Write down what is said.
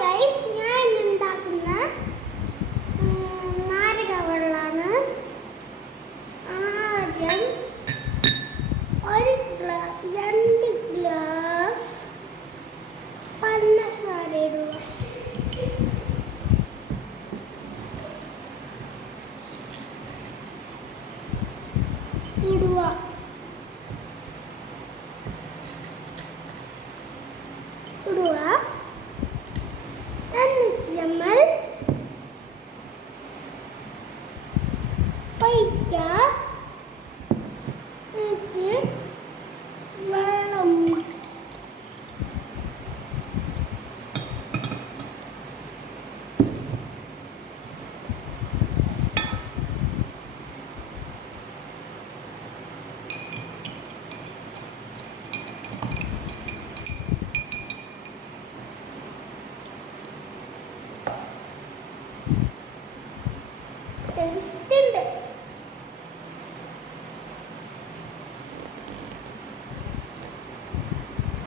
Guys, ഞാൻ ഉണ്ടാക്കുന്ന നാരക വെള്ളമാണ്. ആദ്യം 2 ഗ്ലാസ് പഞ്ചസാര ഇടുക. എന്നിട്ട് നമ്മൾ ഒഴിക്കുക. എന്നിട്ട് വെള്ളം taste